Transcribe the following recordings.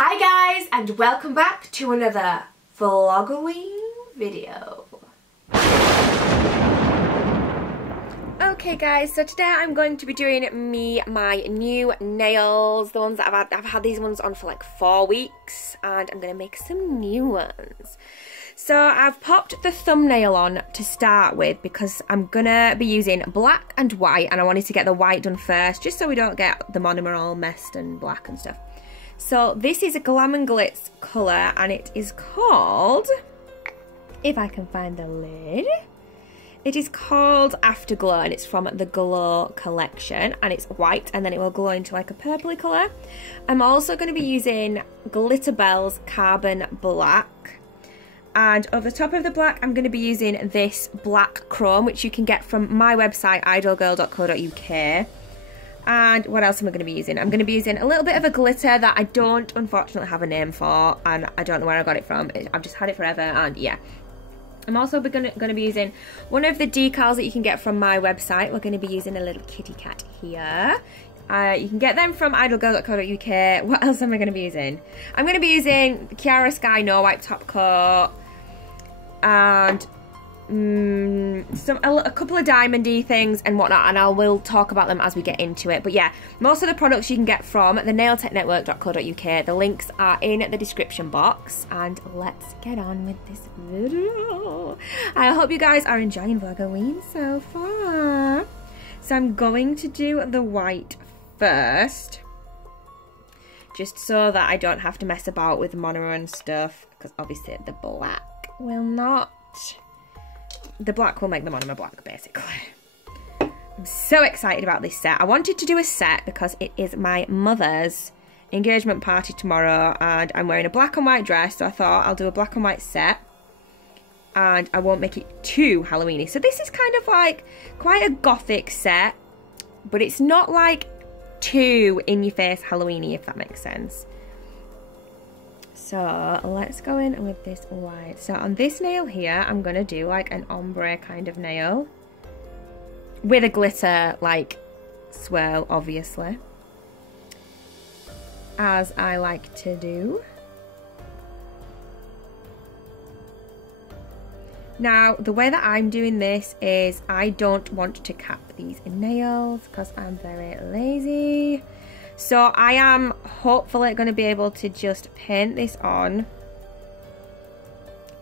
Hi guys, and welcome back to another VLOGOWEEN video. Okay guys, so today I'm going to be doing my new nails, the ones that I've had these ones on for like 4 weeks, and I'm going to make some new ones. So I've popped the thumbnail on to start with because I'm going to be using black and white, and I wanted to get the white done first just so we don't get the monomer all messed and black and stuff. So this is a Glam and Glitz colour, and it is called, if I can find the lid, it is called Afterglow, and it's from the Glow collection, and it's white, and then it will glow into like a purpley colour. I'm also going to be using glitterbells Carbon Black, and over the top of the black I'm going to be using this black chrome, which you can get from my website IdleGirl.co.uk. And what else am I going to be using? I'm going to be using a little bit of a glitter that I don't unfortunately have a name for, and I don't know where I got it from. I've just had it forever, and yeah. I'm also going to be using one of the decals that you can get from my website. We're going to be using a little kitty cat here. You can get them from idlegirl.co.uk. What else am I going to be using? I'm going to be using Kiara Sky No Wipe Top Coat, and a couple of diamondy things and whatnot, and I will talk about them as we get into it. But yeah, most of the products you can get from thenailtechnetwork.co.uk. The links are in the description box, and let's get on with this video. I hope you guys are enjoying VLOGOWEEN so far. So I'm going to do the white first, just so that I don't have to mess about with monomer and stuff, because obviously the black will not. The black will make the monomer black, basically. I'm so excited about this set. I wanted to do a set because it is my mother's engagement party tomorrow, and I'm wearing a black and white dress, so I thought I'll do a black and white set, and I won't make it too Halloweeny. So this is kind of like quite a gothic set, but it's not like too in-your-face Halloweeny, if that makes sense. So let's go in with this white. So on this nail here, I'm going to do like an ombre kind of nail with a glitter like swirl, obviously, as I like to do. Now, the way that I'm doing this is I don't want to cap these nails because I'm very lazy. So I am hopefully going to be able to just paint this on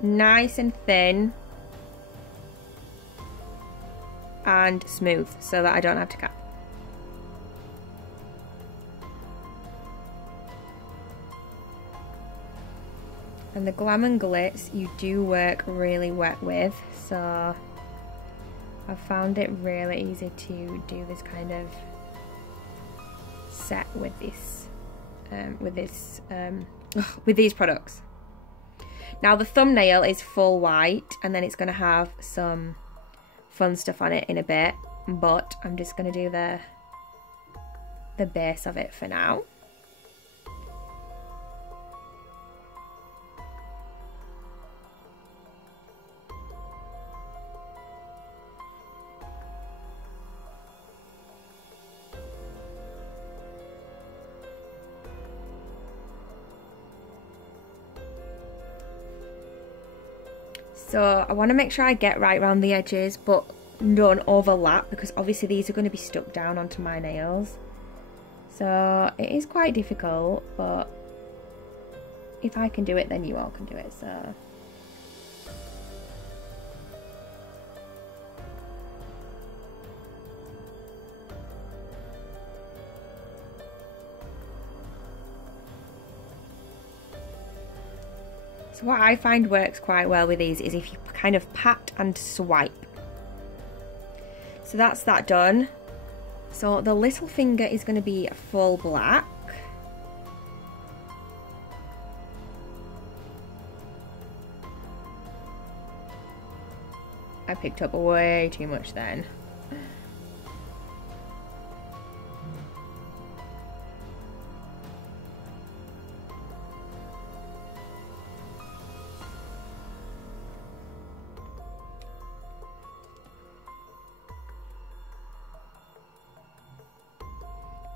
nice and thin and smooth so that I don't have to cap. And the Glam and Glitz you do work really wet with, so I've found it really easy to do this kind of set with these products. Now the thumbnail is full white, and then it's going to have some fun stuff on it in a bit, but I'm just going to do the base of it for now. So I want to make sure I get right around the edges, but don't overlap, because obviously these are going to be stuck down onto my nails. So it is quite difficult, but if I can do it, then you all can do it. So what I find works quite well with these is if you kind of pat and swipe. So that's that done. So the little finger is going to be full black. I picked up way too much then.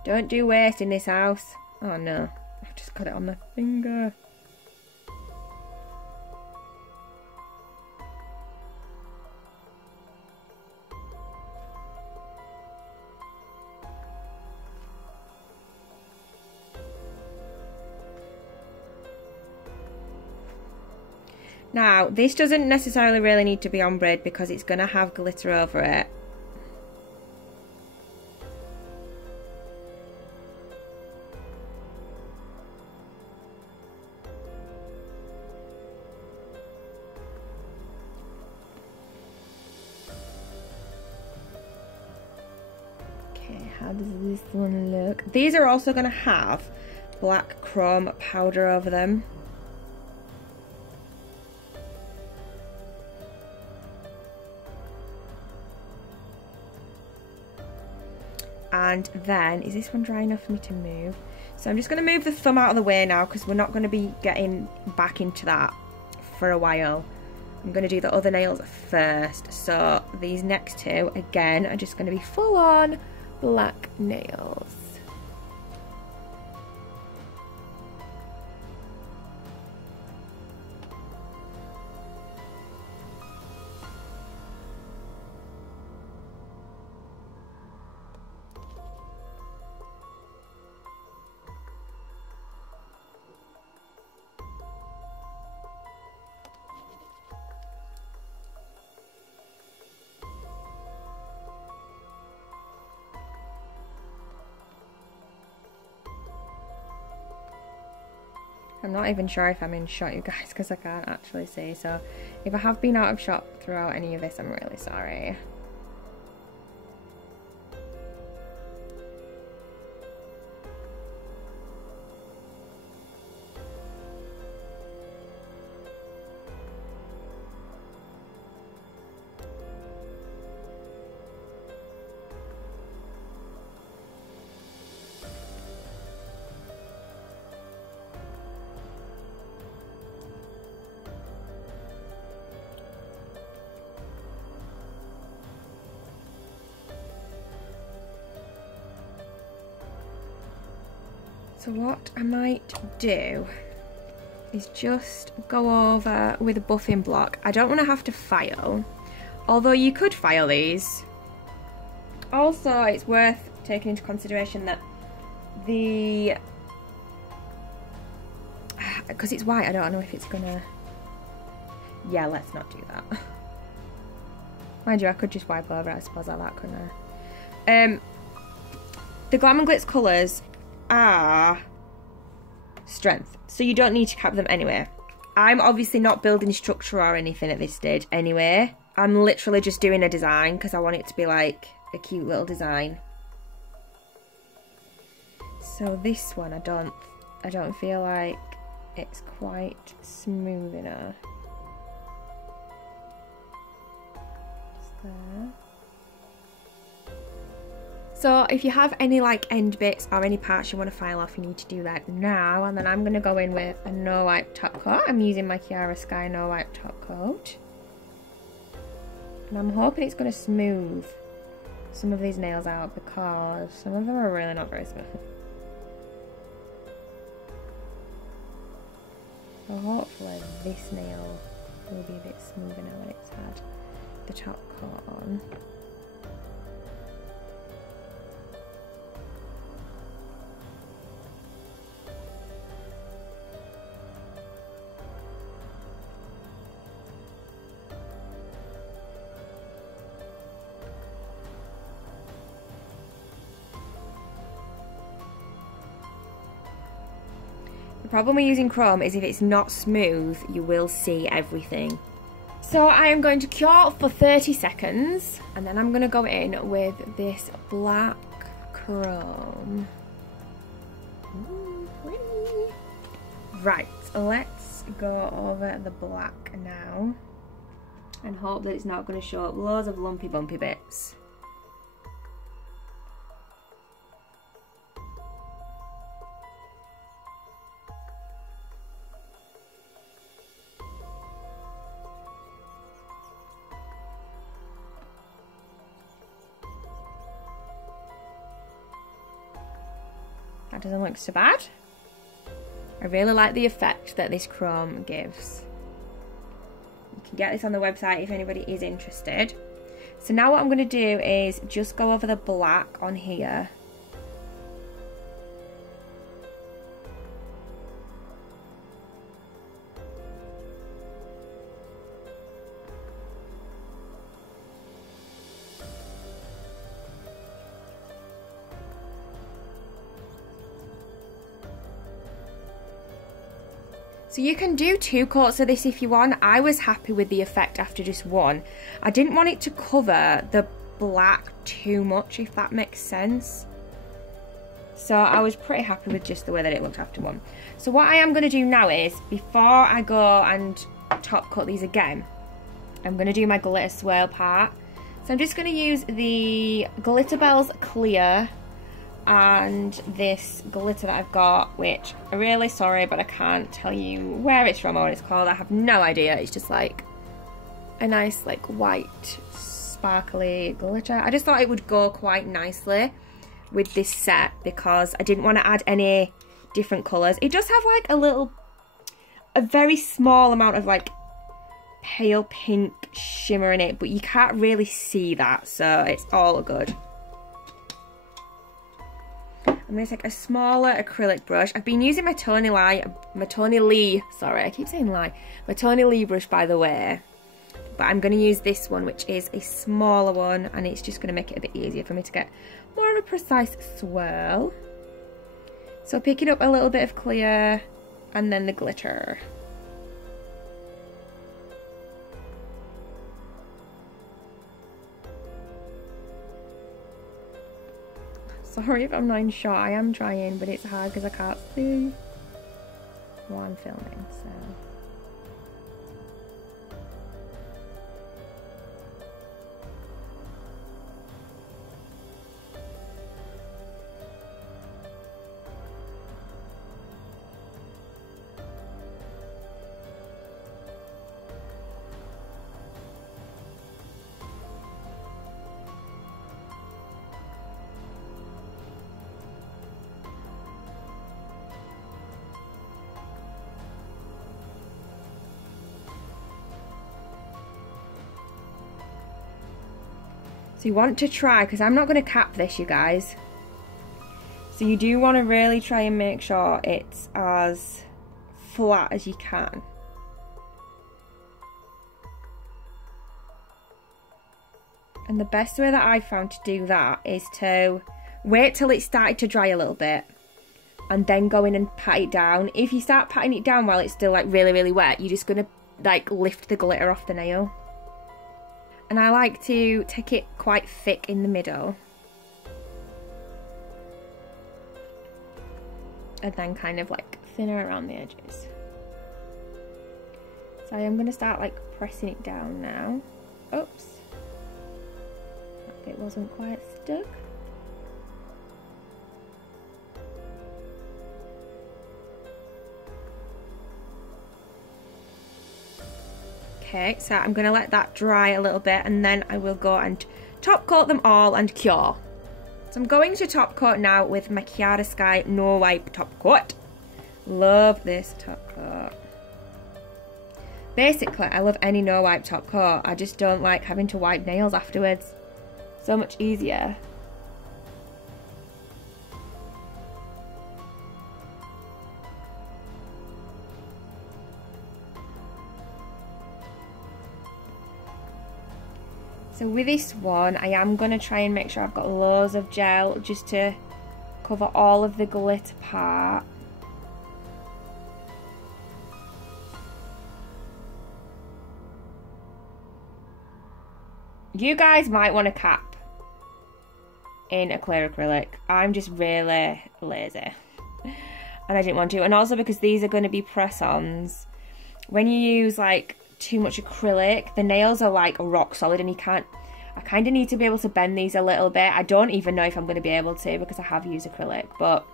Don't do waste in this house. Oh no, I have just got it on my finger. Now, this doesn't necessarily really need to be ombre because it's going to have glitter over it. Okay, how does this one look? These are also going to have black chrome powder over them. And then, is this one dry enough for me to move? So I'm just going to move the thumb out of the way now because we're not going to be getting back into that for a while. I'm going to do the other nails first. So these next two, again, are just going to be full on black nails. I'm not even sure if I'm in shot, you guys, because I can't actually see. So if I have been out of shot throughout any of this, I'm really sorry. So what I might do is just go over with a buffing block. I don't want to have to file, although you could file these. Also, it's worth taking into consideration that because it's white, I don't know if it's gonna, yeah, let's not do that. Mind you, I could just wipe over it, I suppose, like that, couldn't I? The Glam and Glitz colours are strength, so you don't need to cap them anyway. I'm obviously not building structure or anything at this stage anyway. I'm literally just doing a design because I want it to be like a cute little design. So this one, I don't feel like it's quite smooth enough. Just there. So if you have any like end bits or any parts you want to file off, you need to do that now. And then I'm going to go in with a no wipe top coat. I'm using my Chiara Sky no wipe top coat. And I'm hoping it's going to smooth some of these nails out because some of them are really not very smooth. So hopefully this nail will be a bit smoother now when it's had the top coat on. The problem with using chrome is if it's not smooth, you will see everything. So I am going to cure for 30 seconds and then I'm going to go in with this black chrome. Ooh, pretty. Right, let's go over the black now and hope that it's not going to show up loads of lumpy bumpy bits. That doesn't look so bad. I really like the effect that this chrome gives. You can get this on the website if anybody is interested. So now what I'm going to do is just go over the black on here. So you can do 2 coats of this if you want. I was happy with the effect after just 1. I didn't want it to cover the black too much, if that makes sense. So I was pretty happy with just the way that it looked after 1. So what I am going to do now is, before I go and top coat these again, I'm going to do my glitter swirl part. So I'm just going to use the Glitterbells Clear and this glitter that I've got, which I'm really sorry but I can't tell you where it's from or what it's called. I have no idea. It's just like a nice like white sparkly glitter. I just thought it would go quite nicely with this set because I didn't want to add any different colours. It does have like a very small amount of like pale pink shimmer in it, but you can't really see that, so it's all good. I'm going to take a smaller acrylic brush. I've been using my Tony Lee brush, by the way. But I'm going to use this one, which is a smaller one, and it's just going to make it a bit easier for me to get more of a precise swirl. So picking up a little bit of clear, and then the glitter. Sorry if I'm not in shot, I am trying, but it's hard because I can't see while I'm filming, so. So you want to try, because I'm not going to cap this, you guys. So you do want to really try and make sure it's as flat as you can. And the best way that I've found to do that is to wait till it started to dry a little bit and then go in and pat it down. If you start patting it down while it's still like really, really wet, you're just going to like lift the glitter off the nail. And I like to take it quite thick in the middle. And then kind of like thinner around the edges. So I am going to start like pressing it down now. Oops. It wasn't quite stuck. Okay, so I'm going to let that dry a little bit and then I will go and top coat them all and cure. So I'm going to top coat now with my Chiara Sky No Wipe top coat. Love this top coat. Basically, I love any no wipe top coat. I just don't like having to wipe nails afterwards. So much easier. So with this one, I am going to try and make sure I've got loads of gel just to cover all of the glitter part. You guys might want to cap in a clear acrylic. I'm just really lazy and I didn't want to. And also because these are going to be press-ons, when you use like too much acrylic, the nails are like rock solid and you can't, I kind of need to be able to bend these a little bit. I don't even know if I'm going to be able to because I have used acrylic, but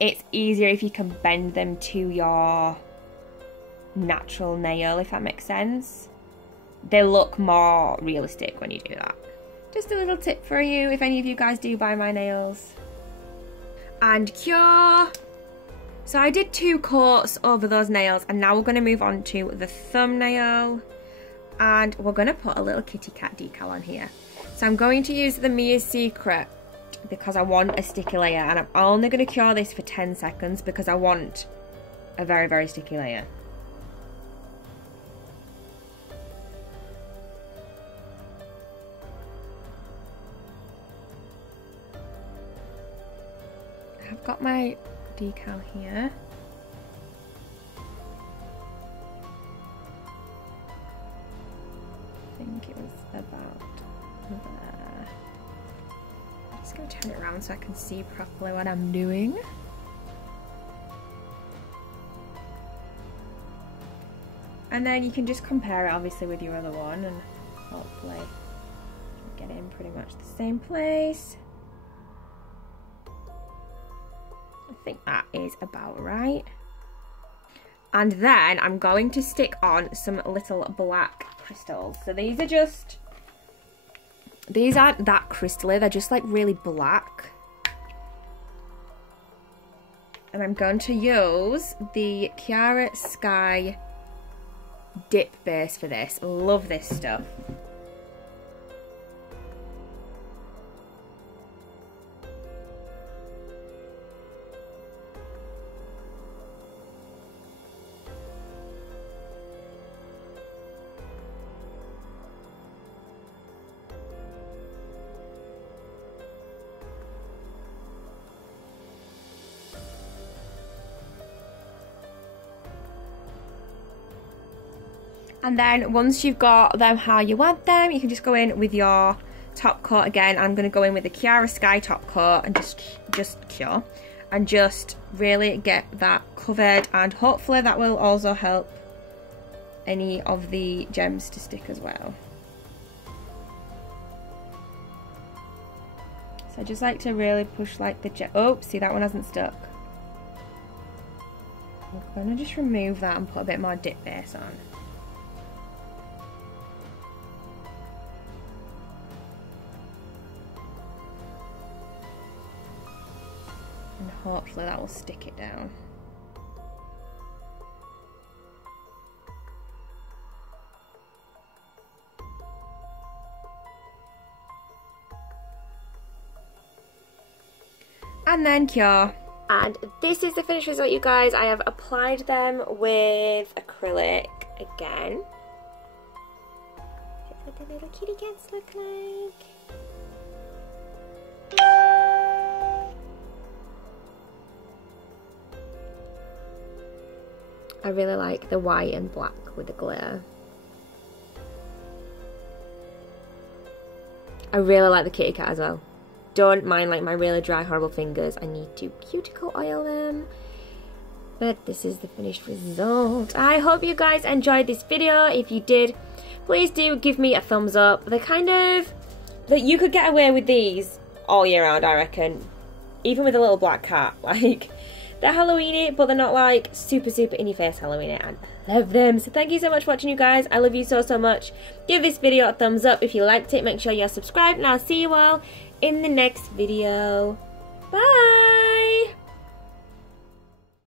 it's easier if you can bend them to your natural nail, if that makes sense. They look more realistic when you do that. Just a little tip for you if any of you guys do buy my nails. And cure. So I did 2 coats over those nails, and now we're going to move on to the thumbnail, and we're going to put a little kitty cat decal on here. So I'm going to use the Mia's Secret because I want a sticky layer, and I'm only going to cure this for 10 seconds because I want a very, very sticky layer. I've got my decal here. I think it was about there. I'm just going to turn it around so I can see properly what I'm doing. And then you can just compare it obviously with your other one and hopefully get it in pretty much the same place. I think that is about right. And then I'm going to stick on some little black crystals. So these aren't that crystally, they're just like really black. And I'm going to use the Chiara Sky dip base for this. Love this stuff. And then once you've got them how you want them, you can just go in with your top coat again. I'm going to go in with the Chiara Sky top coat and just cure. And just really get that covered. And hopefully that will also help any of the gems to stick as well. So I just like to really push like the gem. Oh, see, that one hasn't stuck. I'm going to just remove that and put a bit more dip base on. And hopefully that will stick it down. And then cure. And this is the finished result, you guys. I have applied them with acrylic again. Here's what the little kitty cats look like. I really like the white and black with the glitter. I really like the kitty cat as well. Don't mind like my really dry horrible fingers. I need to cuticle oil them. But this is the finished result. I hope you guys enjoyed this video. If you did, please do give me a thumbs up. They're kind of, like, you could get away with these all year round, I reckon. Even with a little black cat. Like, they're Halloweeny, but they're not like super in your face Halloweeny, and I love them. So thank you so much for watching, you guys. I love you so much. Give this video a thumbs up if you liked it. Make sure you're subscribed, and I'll see you all in the next video. Bye!